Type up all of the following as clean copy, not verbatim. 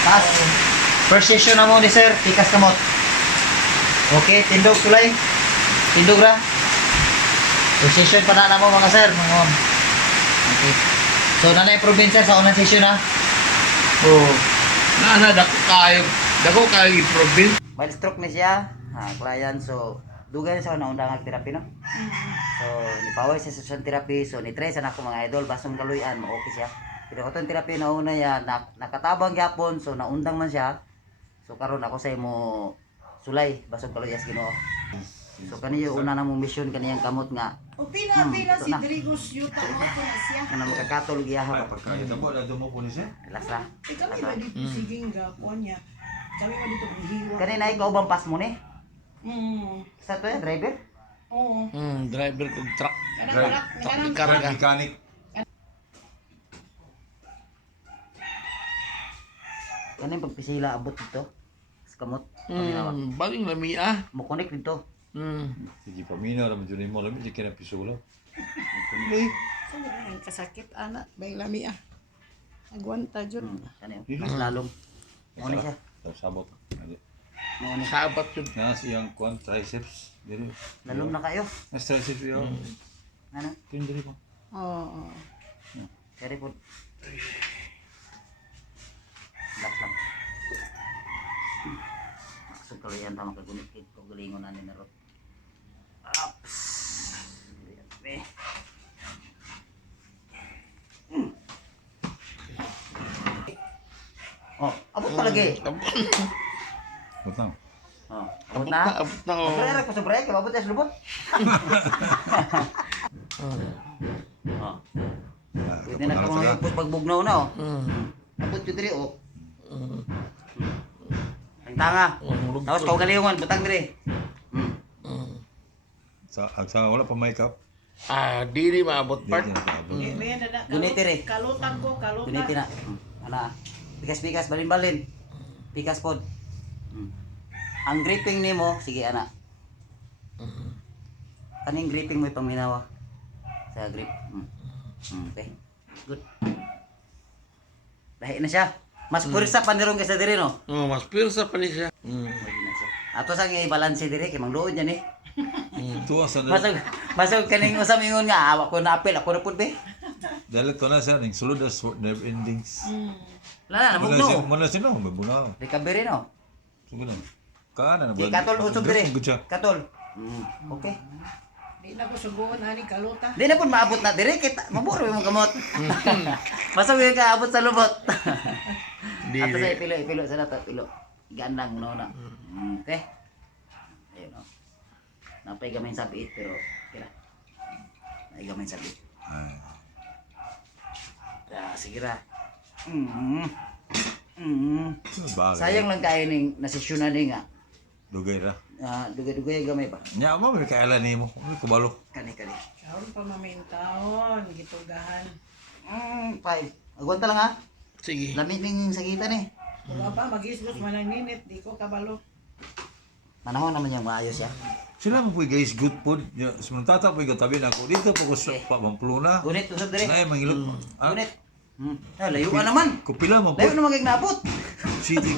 Taas. First session na mo ni sir, tikas kamot. Okay, tindog tulay. Tindog ra. First session pa na mo mga sir, mga ma'am. Okay. So nanay probinsya sa unang session ha. Oh. Na dako kayo i-province. Mild stroke na siya. Client, so dugay na siya na undang therapy no. So ni paway sa session therapy, so ni try sa nako mga idol basong kaluyan mo okay siya. Pero katong therapy na una ya nakatabang gyapon, so naundang man siya. So karon ako sa imo sulay basong kaluyas Ginoo. So kaniyo una na mo mission kaniyang kamot nga. O pila ito si na. Drigos Yuta mo ko na siya. Ano makakatol giyaha ba? Pagkain mo na dumo po ni siya. Relax ra. Kami ba dito siging gapon niya. Kami ba dito hiwa. Kanina ikaw bang pas mo ni? Sa to ya driver? Oo. Driver ko truck. Kanang Karga. Mechanic. Kanina pagpisila abot dito. Sa kamot. Paminawa. Baling lami ah. Mo connect dito. Sige, paminaw naman dyan mo. Lamin, di ka na pisula. ang kasakit anak. Bay lami ah. Agwanta jud. Kaniyo. Mas lalong. Mo ni siya. Tapos sabot. Mo ni. Sabat yun. Nga siyang kwan, triceps. Dili. Lalong na kayo. Mas triceps yun. Ano? Yun, dili po. Oo. Kaya po. Relax lang. Maksud kalau yan tama kagunit ko galingon ani na rot. Ups. Eh. Oh, abot pa lagi. Butang. Oh, abot na. Abot na oh. Brera ko sa break, abot ya lubot. Oh. Pwede na ka mga pagbugnaw na oh. Abot yun diri oh. Ang tanga. Tapos kau galingon, butang diri. Sa wala pa makeup. Dili maabot part. Dili na paabot. May nada. Gunit diri. Kalutan ko, Gunit kalutan. na. Ana. Pikas-pikas balin-balin. Pikas pod. Ang gripping nimo, sige ana. Kaning gripping mo paminawa. Sa grip. Okay. Good. Lahi na siya. Mas pursa pa nirong kaysa diri no. Mas pirsa pa ni siya. Pwede na siya. Ato sa nga i-balance diri kay mangluod yan eh. Tuwa sa dali. Masog kaning usam ingon nga awak ko na apil ako na pud be. Dali ko na siya. Ning sulod as nerve endings. Wala na mugno. Muna siya no. Mabunaw. Recovery no. Sige na. Kaana na Di katol usog diri. Good siya. Katol. Okay. Di na ko suguon ani kaluta. Di na pud maabot na diri kita. Maburo mo gamot. Masog ka abot sa lubot. Ato sa ipilo sa dapat pilo. Gandang no na. Okay. Ayun no. Napay gamay sabiit pero kira. Napay gamay sabiit. Sige ra. Bagay. Sayang lang kayo ning nasesyonan ni nga. Dugay ra. Dugay-dugay gamay ba? Nya mo may kailan nimo. May kubalo. Kani. Karon pa mamintahon gitugahan. 5. Agwanta lang ha. Sige. Lamig ning sakitan eh. Wala pa magisbos man ang ninit, di ko kabalo. Manahon naman yung maayos ya. Sila mo po guys good food. Sementara po tabi na ako dito po ko sa Pamplona. Gunit usab dire. Ay mangilot. Gunit. Layo ka naman. Kupila mo po. Layo naman kay naabot. City.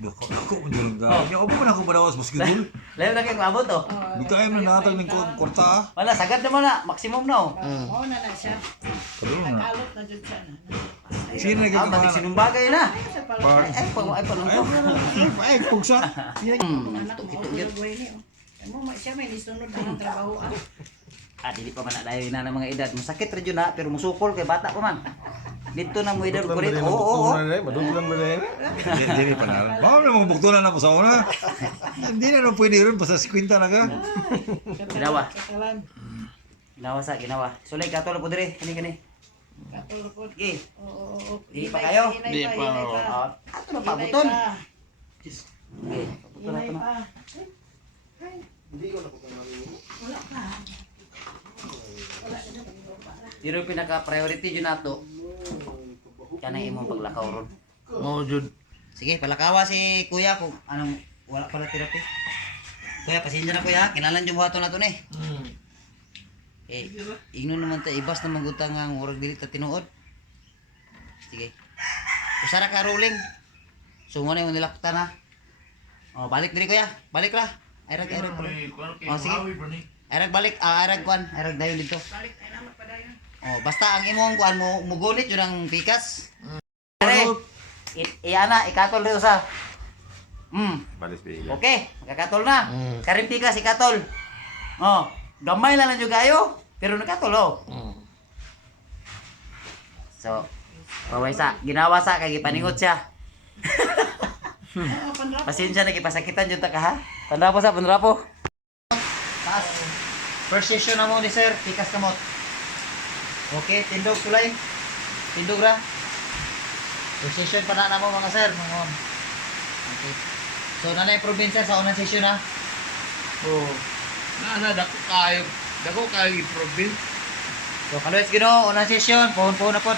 Ako mo dito ga. Nya ako man ako banawas basketball. Layo na kay naabot oh. Bigay mo na natag ning kwarta. Wala sagad naman na maximum na oh. Oo na na siya. Karon na. Kalot na jud siya na. Sino na Ah, batik sinumbagay na. Sa pala. Par. Ay pa lang to. Ay pugsa. Anak mo Ito buhay ni. Mo siya may lisunod ang trabaho ah. Dili pa man na dayon na ng mga edad. Masakit ra jud na pero musukol kay bata pa man. Dito na mo edad ko rin. Oo. Maduglang ba rin? Dili pa na. Bawal na mga buktunan na mo sa una. Hindi na lang pwede ron basta 50 na ka. Ginawa. Katalan. Ginawa. Sulay katol po dire. Kani. Katol po. Sige. Oo. Di pa kayo? Di pa. Ato na pabuton. Sige. Pabuton na Inay to na. pa. Wala pa. Wala na Pero yung pinaka-priority yun nato. Kanang imong paglakaw ron. Mo jud. Sige, palakawa si kuya kung anong wala pala therapy. Kuya, pasensya na kuya. Kinalan yung buhaton na to eh. Ingnon naman ta ibas na magutang ang urag dili ta tinuod. Sige. Usara ka rolling. So muna yung nilakta na. Oh, balik diri kuya. Balik ra. Ayrag. Oh, sige. Ayrag balik. Ayrag kuan. Ayrag dayon dito. Balik ay naman pa dayon. Oh, basta ang imong kuan mo mugunit yun ang pikas. Are. Iana, ikatol dito sa. Balis biga. Okay, makakatol na. Karing pikas ikatol. Oh, gamay lang lang jud kayo, pero nakatol oh. So, paway sa ginawa sa kay gipaningot siya. Oo, pandrapo. Pasensya na gipasakitan jud ta ka ha. Pandrapo sa pandrapo. Taas. First session na mo ni sir, pikas kamot. Okay, tindog tulay. Tindog ra. First session pa na mo mga sir, mga on. Okay. So nanay probinsya sa unang session ha. Oh. Dako kayo i-province. So kaluwes Ginoo, unang session, pohon-pohon na pod.